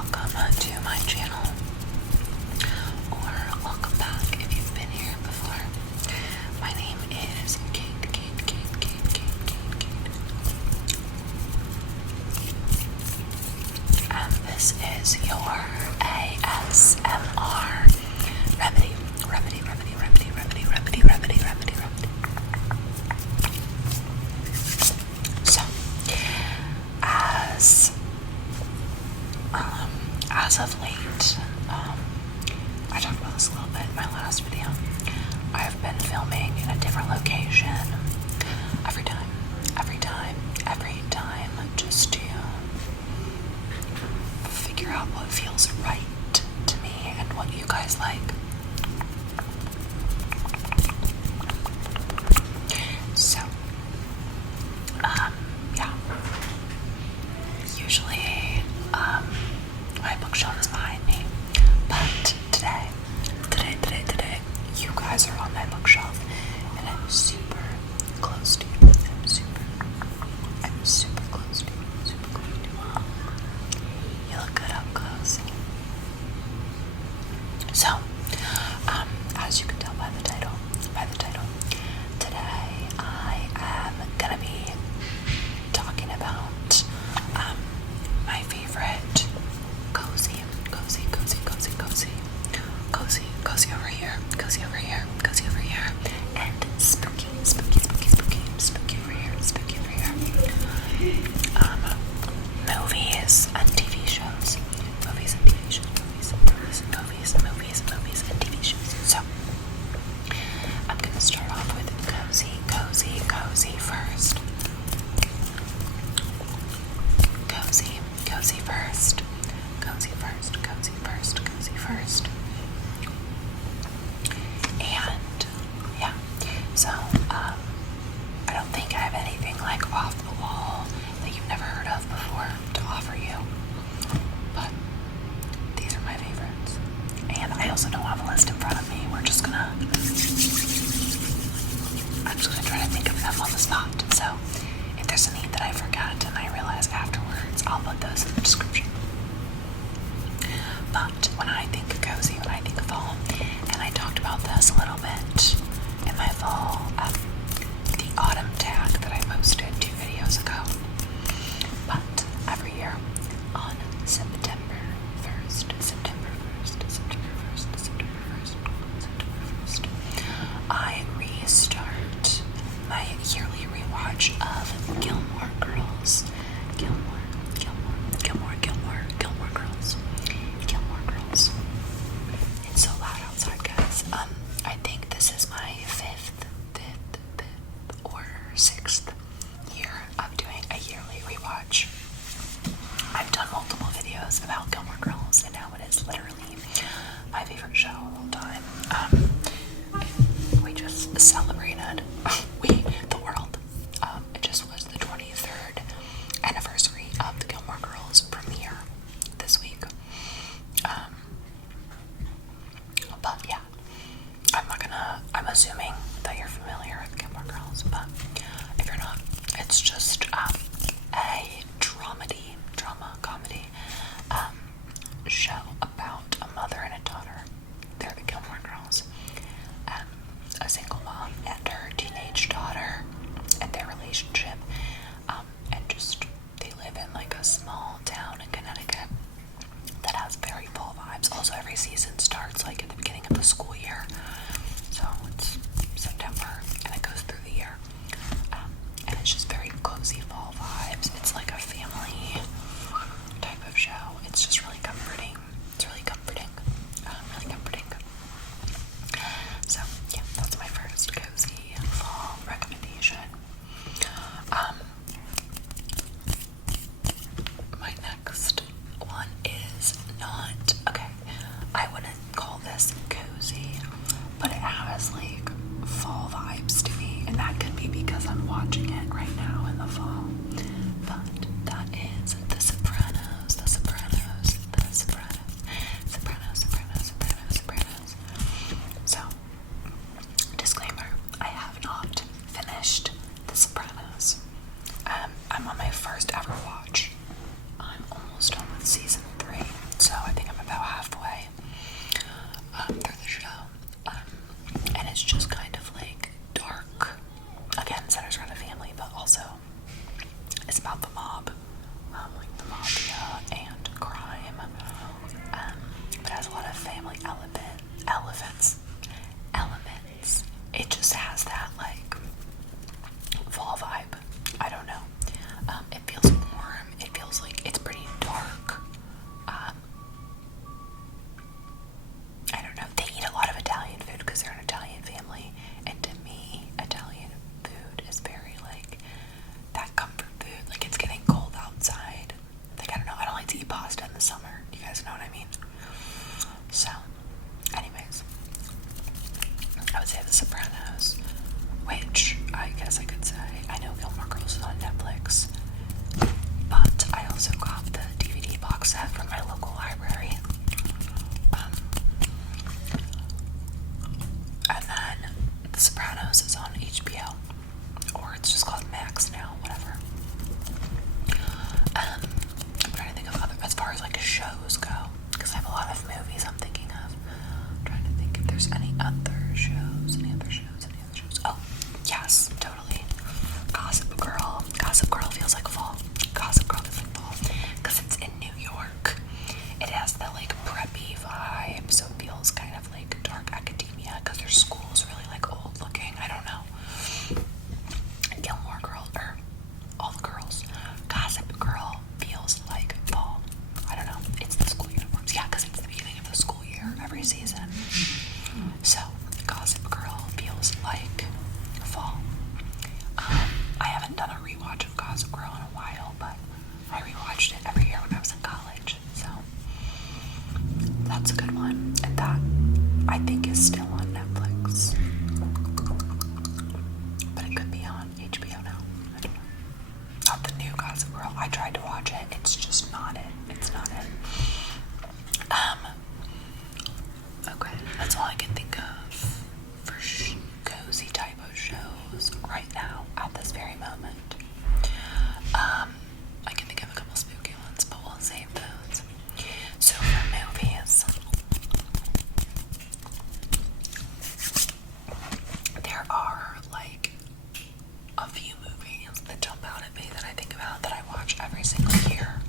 welcome to my channel, or welcome back if you've been here before. My name is Kate. And this is your ASMR remedy. So, as of late, I talked about this a little bit in my last video. I've been filming in a different location every time, just to figure out what feels right to me and what you guys like. So, yeah. Usually, my bookshelf is behind me, but today, you guys are on my bookshelf, and I'm super close to you. I'm super close to you. You look good up close. So, as you can tell by the title, today I am gonna be talking about my favorite cozy over here, and spooky over here. Movies and TV shows. Movies and TV shows. So, I'm gonna start off with cozy first. Cozy first. And yeah, so I don't think I have anything like off the wall that you've never heard of before to offer you, but these are my favorites. And I also don't have a list in front of me. I'm just gonna try to think of them on the spot. So if there's any that I forgot and I realize afterwards, I'll put those in the description. But when I think of cozy, when I think of fall, and I talked about this a little bit in my fall, the autumn tag that I posted 2 videos ago. But every year on September 1st, I restart my yearly rewatch of Gilmore Girls. Gilmore Girls. It's so loud outside, guys. I think this is my fifth or 6th year of doing a yearly rewatch. I've done multiple videos about Gilmore Girls, and now it is literally my favorite show of all time. We just celebrated, the world. It just was the 23rd anniversary of the Gilmore Girls premiere this week. But yeah, I'm assuming that you're familiar with Gilmore Girls, but if you're not, it's just a comedy show about a mother and a daughter. They're the Gilmore Girls. A single mom and her teenage daughter and their relationship. And just, they live in like a small town in Connecticut that has very fall vibes. Also, every season starts like at the beginning of the school year. So it's September and it goes through the year. And it's just very cozy fall vibes. It's like a family type of show. It's just really comforting. It's really comforting. So yeah, that's my first cozy fall recommendation. My next one is not, okay, I wouldn't call this cozy, but it has like fall vibes to me, and that could be because I'm watching it right now in the fall. let's eat pasta in the summer. You guys know what I mean? So, anyways, I would say The Sopranos, which I guess I could say, I know Gilmore Girls is on Netflix, but I also got the DVD box set from my local library. And then The Sopranos is on HBO, or it's just called Max now, whatever. I'm trying to think of other, as far as like shows go, because I have a lot of movies I'm thinking of. I'm trying to think if there's any other shows, Oh, yes, totally. Gossip Girl. Gossip Girl feels like fall. Gossip Girl feels like fall, because it's in New York. It has the like preppy vibe, so it feels kind of like dark academia, because their school's really like old looking. I don't know. Gilmore Girl, or all the girls. Gossip Girl feels like fall. I don't know. It's the school uniforms. Yeah, because it's the beginning of the school year every season. So, Gossip Girl feels like fall. I haven't done a rewatch of Gossip Girl in a while, but I rewatched it every year when I was in college. So, that's a good one. And that, I think, is still on Netflix. But it could be on HBO now. I don't know. Not the new Gossip Girl. I tried to watch it. It's just not it. It's not it. Okay. That's all I can think of for cozy type of shows right now at this very moment. I can think of a couple spooky ones, but we'll save those. So for movies, there are like a few movies that jump out at me that I think about that I watch every single year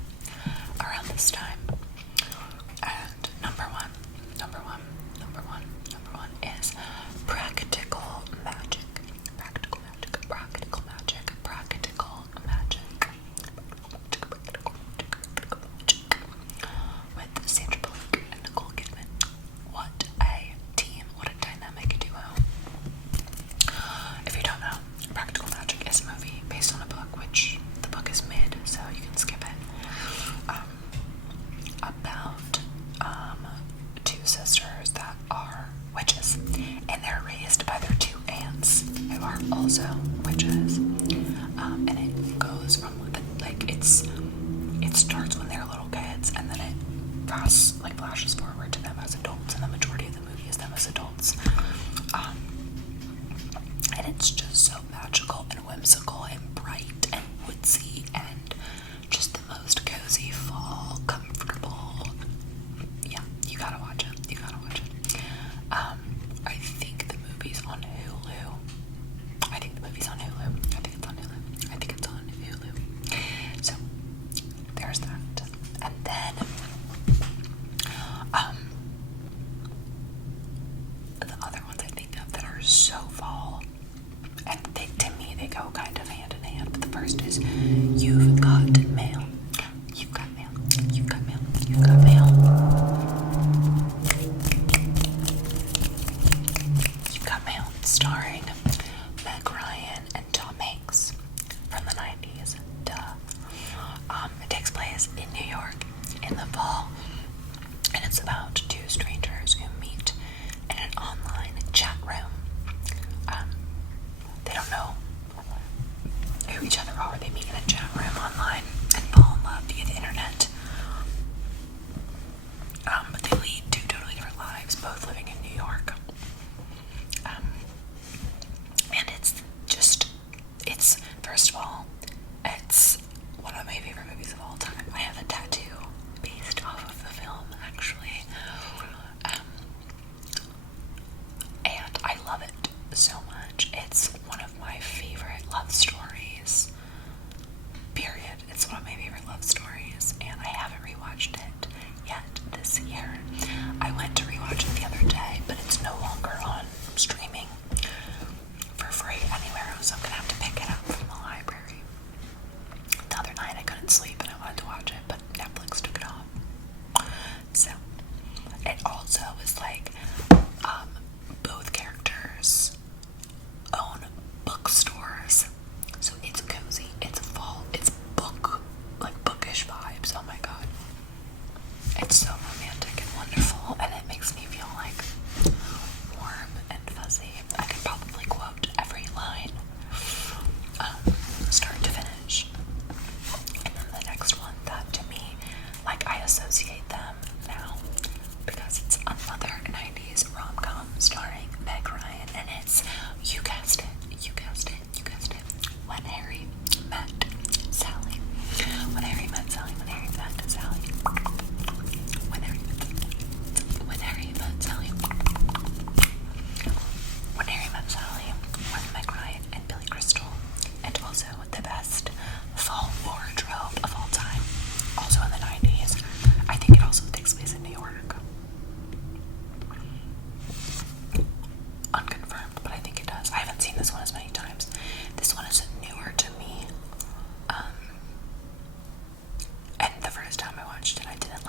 around this time. And number one is Practical Magic. Practical Magic. With Sandra Bullock and Nicole Kidman. What a team, what a dynamic duo. If you don't know, Practical Magic is a movie based on a book, which the book is mid, so you can skip it. About two sisters that are witches, and they're raised by their two aunts who are also witches. And it goes from it starts when they're little kids, and then it flashes forward to them as adults, and the majority of the movie is them as adults. And it's just so magical and whimsical and bright and woodsy and just the most cozy fall, comfortable. Yeah, you gotta watch it. I think the movie's on Hulu. I think it's on Hulu. So there's that. And then the other ones I think of that are so fall, and to me they go kind of hand in hand, but the first is You've Got Mail. You've got mail. You've got mail. You've got mail. You've Got Mail, starring Meg Ryan and Tom Hanks from the 90s. Duh. It takes place in New York in the fall, and it's about two strangers who meet in an online chat room. They don't know who each other are. They meet in a chat room online and fall in love via the internet. But they lead two totally different lives, both living in New York. And it's first of all, it's one of my favorite movies of all time. I have a tattoo based off of the film, actually.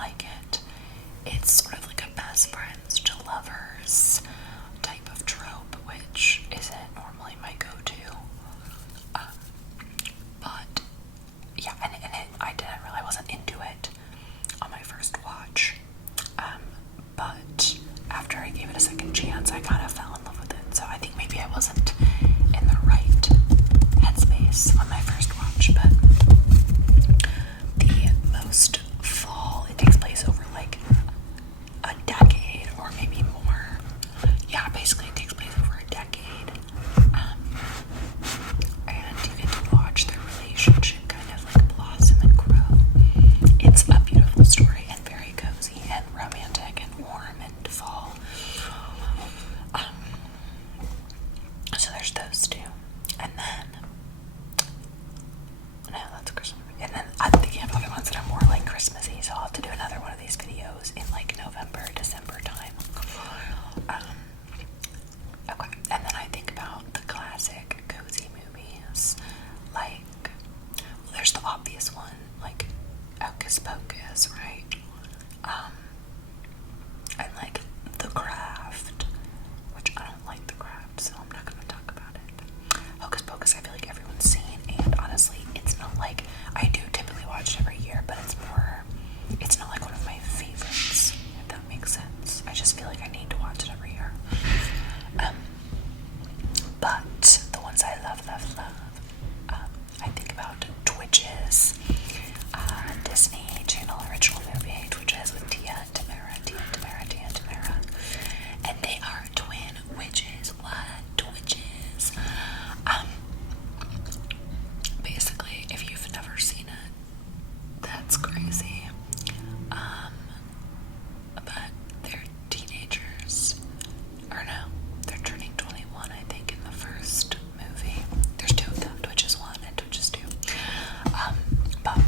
like it. It's sort of like a best friends to lovers type of trope, which isn't normally my go-to. But yeah, and I wasn't into it on my first watch. But after I gave it a second chance, I kind of fell in love with it. So I think maybe I wasn't in the right headspace on my first watch, but the most fall, it takes place over like a decade or maybe more. Yeah, basically it takes place over a decade. And you get to watch their relationship kind of like blossom and grow. It's a beautiful story and very cozy and romantic and warm and fall. So there's those two. And then, no, that's Christmas. And then I'm thinking of other ones that are more like Christmassy, so I'll have to do another one of these videos in like November, December time. Okay, and then I think about the classic cozy movies, like, well, there's the obvious one, like Hocus Pocus, right? And like The Craft, which I don't like The Craft, so I'm not going to talk about it. Hocus Pocus, I feel like everyone's seen, and honestly, it's not like, I do typically watch it every year, but it's not like one of my favorites, if that makes sense. I just feel like I need to watch it every year. But the ones I love, I think about Twitches, Disney Channel original movie, Twitches with Tia and Tamara, and they are twin witches. What? Twitches. Basically, if you've never seen it, that's crazy. But they're teenagers, or no, they're turning 21, I think, in the first movie. There's two of them, Twitches 1 and Twitches 2. But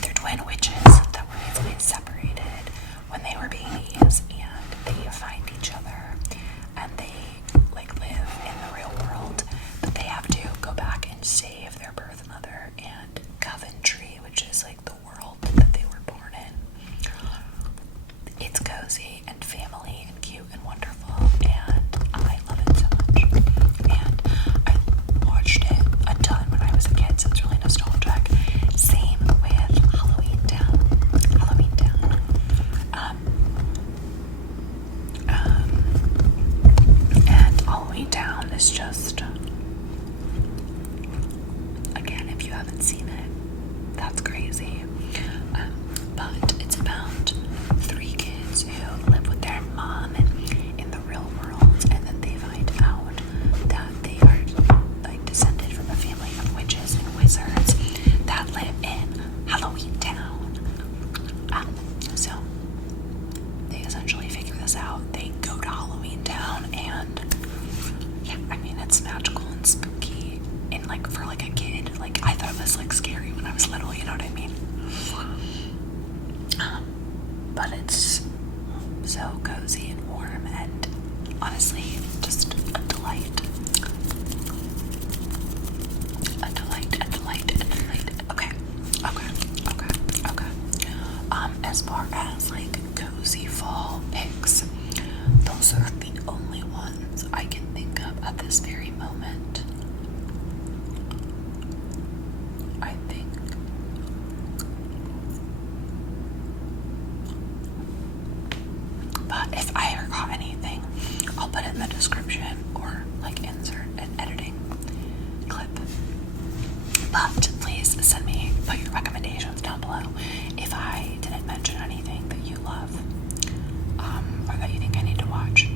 they're twin witches that were basically separated when they were babies, and they find each other, and they like live in the real world, but they have to go back and save their birth mother and Coventry, which is like the world that they were born in. It's cozy and family and cute and wonderful, and I love it so much. And I watched it a ton when I was a kid, so it's really nostalgic. Same with Halloween Town. And Halloween Town is just, again, if you haven't seen it, that's crazy. But it's about 3 kids who live with their mom in the real world, and then they find out that they are like descended from a family of witches and wizards that live in Halloween Town. So they essentially figure this out. They go to Halloween Town, and yeah, I mean, it's magical and spooky, and like for like a kid, like I thought it was like scary when I was little, you know what I mean? But it's so cozy and warm, and honestly, just a delight. Okay. As far as like cozy fall picks, those are the only ones I can think of at this very moment. I think. But if I ever got anything, I'll put it in the description or like insert an editing clip. But please put your recommendations down below if I didn't mention anything that you love, or that you think I need to watch.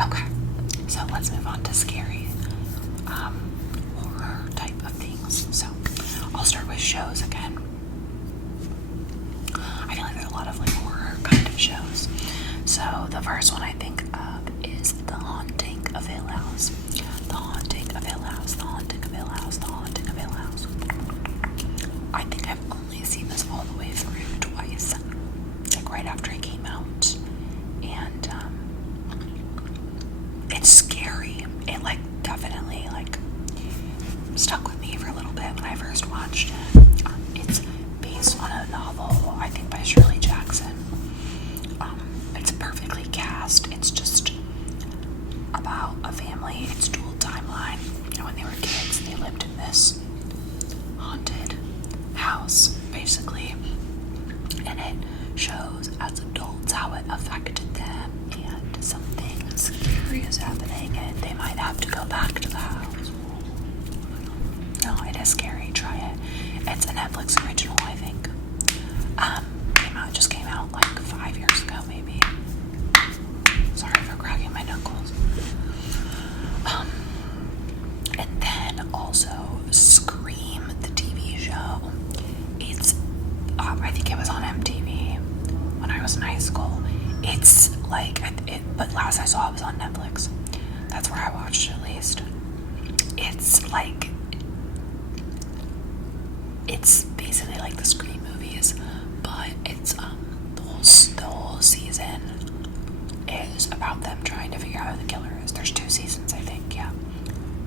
Okay, so let's move on to scary, horror type of things. So I'll start with shows again. I feel like there's a lot of like horror kind of shows. So the first one I think of is The Haunting of Hill House. The Haunting of Hill House. The Haunting of Hill House. The Haunting of Hill House. I think I've only seen this all the way through twice, like right after it came out, and it's scary. It like definitely like stuck with me for a little bit when I first watched it. It's based on a novel, I think by by Shirley Jackson. It's perfectly cast. It's just about a family. It's dual timeline. When they were kids, they lived in this haunted house, basically, and it shows as adults how it affected them, and something scary is happening, and they might have to go back to the house. No, it is scary. Try it. It's a Netflix original, I think. Just came out like 5 years ago, maybe. Sorry for cracking my knuckles. And then also Scream, the TV show. It's, I think it was on MTV when I was in high school. It's like, but last I saw it was on Netflix. That's where I watched it, at least. It's like, it's basically like the Scream movies, but it's the whole season is about them trying to figure out who the killer is. There's 2 seasons, I think, yeah,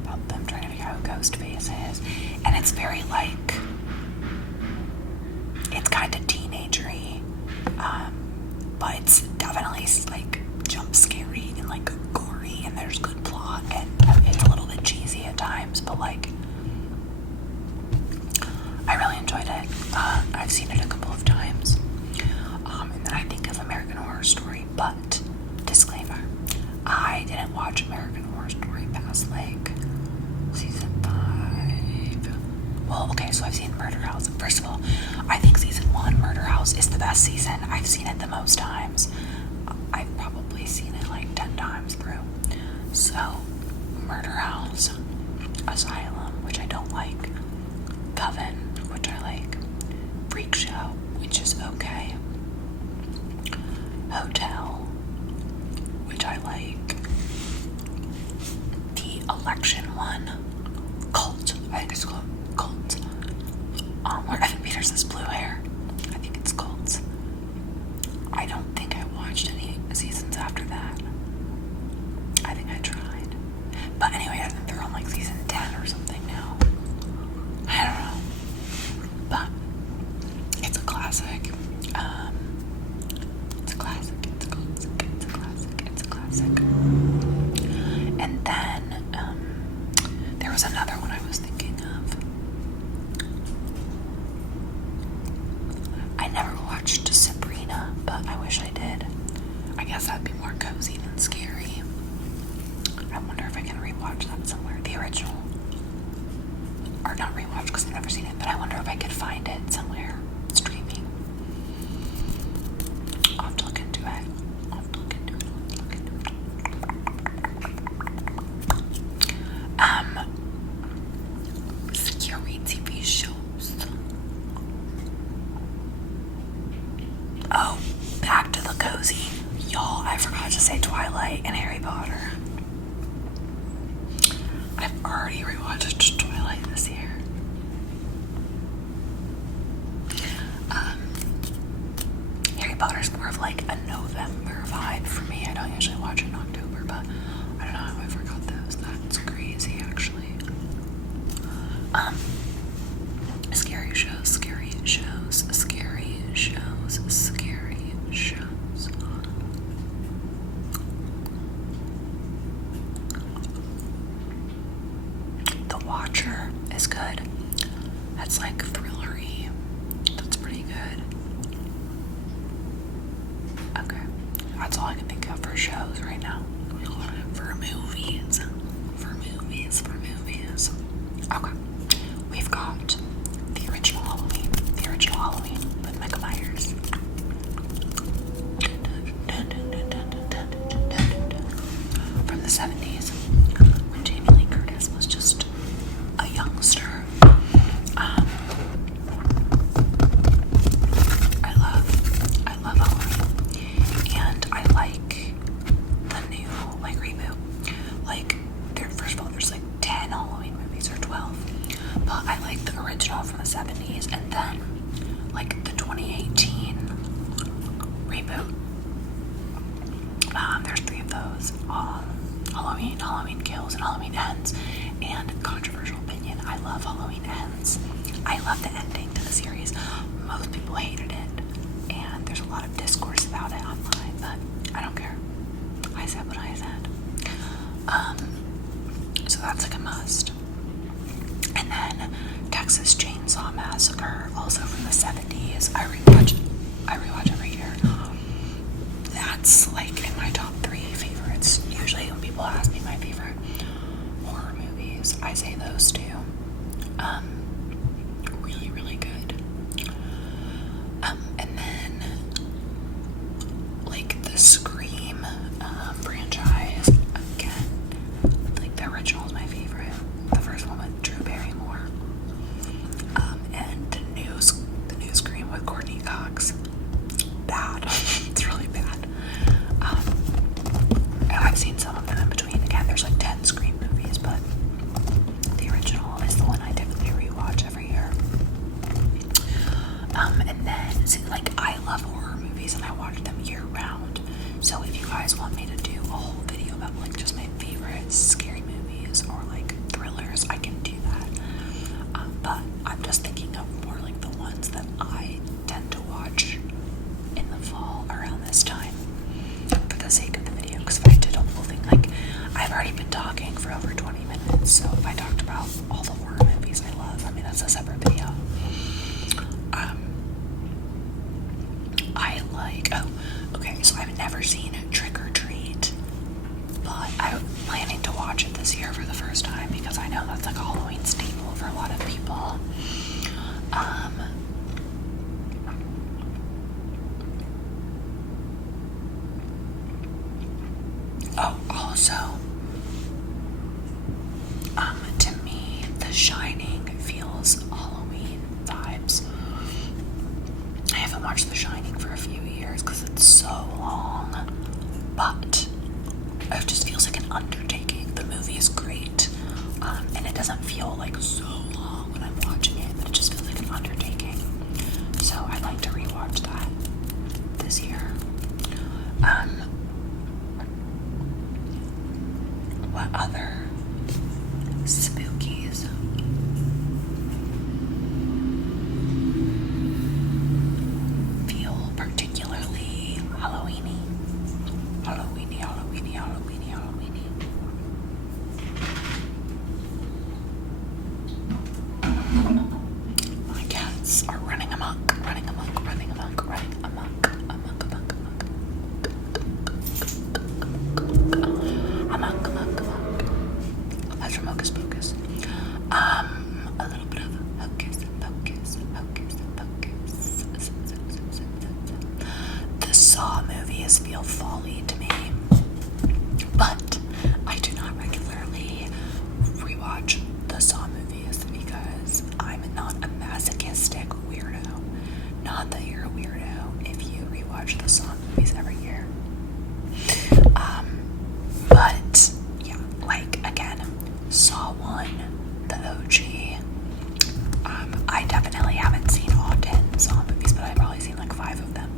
about them trying to figure out who Ghostface is, and it's very like, it's kind of teenagery, but it's definitely like jump scary and like gory, and there's good plot, and it's a little bit cheesy at times, but like, I really enjoyed it. I've seen it a couple of times. And then I think of American Horror Story, but disclaimer, I didn't watch American Horror Story past like season 5. Well, okay, so I've seen Murder House. First of all, I think season 1, Murder House, is the best season. I've seen it the most times. I've probably seen it like 10 times through. So, Murder House, Asylum, which I don't like, Coven, which I like, Freak Show, which is okay, Hotel, which I like, the election one, Cult, I think it's called Cult, where Evan Peters has blue hair. I think it's Cult. I don't think I watched any seasons after that. I think I tried. But anyway, I think they're on like season 10 or something now. I don't know. But it's a classic. It's a classic. It's a classic. It's a classic. It's a classic. And then there was another one I was thinking of. I never watched Sabrina, but I wish I did. I guess that'd be more cozy than scary. I wonder if I can rewatch that somewhere. The original. Or not rewatch because I've never seen it, but I wonder if I could find it somewhere streaming. I'll have to look into it. Scary TV shows. Oh, back to the cozy. Y'all, I forgot to say Twilight and Harry Potter. I've already rewatched Twilight this year. Harry Potter's more of like a November vibe for me. I don't usually watch it in October, but I don't know how I forgot those. That's crazy, actually. Scary shows, scary shows, scary shows, scary shows. The Watcher is good. That's like thrillery. That's pretty good. Okay. That's all I can think of for shows right now. For movies. Okay. We've got the original Halloween. The original Halloween with Michael Myers. From the 70s. When Jamie Lee Curtis was just a youngster. I love Halloween, and I like the new reboot. First of all, there's 10 Halloween movies or 12, but I like the original from the 70s, and then the 2018 reboot. There's 3 of those. Halloween Kills, and Halloween Ends. And controversial opinion, I love Halloween Ends. I love the ending to the series. Most people hated it, and movies I rewatch every year. That's like in my top 3 favorites. Usually when people ask me my favorite horror movies, I say those two. Really, really good. And then like the Scream franchise, again, like the original is my favorite. The first one with Drew Barrymore. And the new Scream with Courtney Cox. Bad. It's really bad. And I've seen some of them in between. Again, there's like 10 Scream movies, but the original is the one I typically rewatch every year. And then, see, like, I love horror movies and I watch them year round. So if you guys want me to do a whole video about like just my favorite scary movies or like thrillers, I can do that. But I'm just thinking of more like the ones that I tend to watch in the fall around this time for the sake of the video. Because if I did a whole thing, like, I've already been talking for over 20 minutes, so if I talked about all the horror movies I love, I mean, that's a separate video. I like, okay, so I've never seen Trick or Treat, but I'm planning to watch it this year for the first time because I know that's like a Halloween staple for a lot of people. Also, to me, The Shining feels Halloween vibes. I haven't watched The Shining for a few years because it's so long, but it just feels like an undertaking. The movie is great, and it doesn't feel like so long when I'm watching it, but it just feels like an undertaking. So I'd like to rewatch that this year. What other spookies? Feel particularly Halloweeny. Halloweeny, Halloweeny, Halloweeny, Halloweeny. My cats are running amok, running amok, running amok, running amok, amok, amok, amok. Amok, amok, amok. That's from Hocus Pocus. A little bit of Hocus Pocus, Hocus Pocus. The Saw movies feel folly to me, but I do not regularly rewatch the Saw movies because I'm not a masochistic weirdo. Not that you're a weirdo if you rewatch the Saw movies every year. But yeah, like, again, Saw 1, the OG. I definitely haven't seen all 10 Saw movies, but I've probably seen like 5 of them.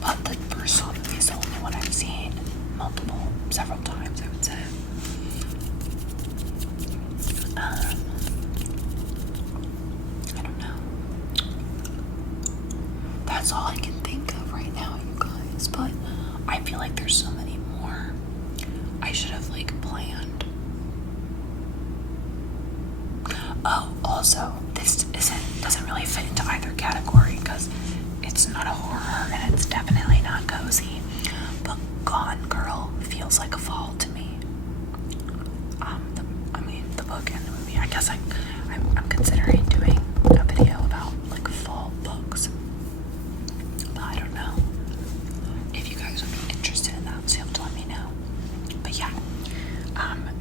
But the first Saw movie is the only one I've seen several times, I would say. I don't know. That's all I can think of right now, you guys. But I feel like there's so many more I should have like planned. Oh, also, this doesn't really fit into either category because it's not a horror and it's definitely not cozy. But Gone Girl feels like a fall to me. The book and the movie. I guess I'm considering doing a video about like fall books. But I don't know if you guys would be interested in that, so you have to let me know. But yeah,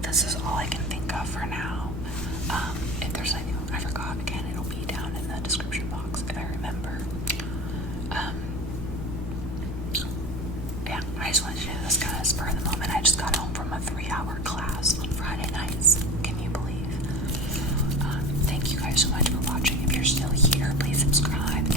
this is all I can think of for now. If there's anything I forgot, again, it'll be down in the description box if I remember. Yeah, I just wanted to do this kind of spur of the moment. I just got home from a 3-hour class on Friday nights. Can you believe? Thank you guys so much for watching. If you're still here, please subscribe.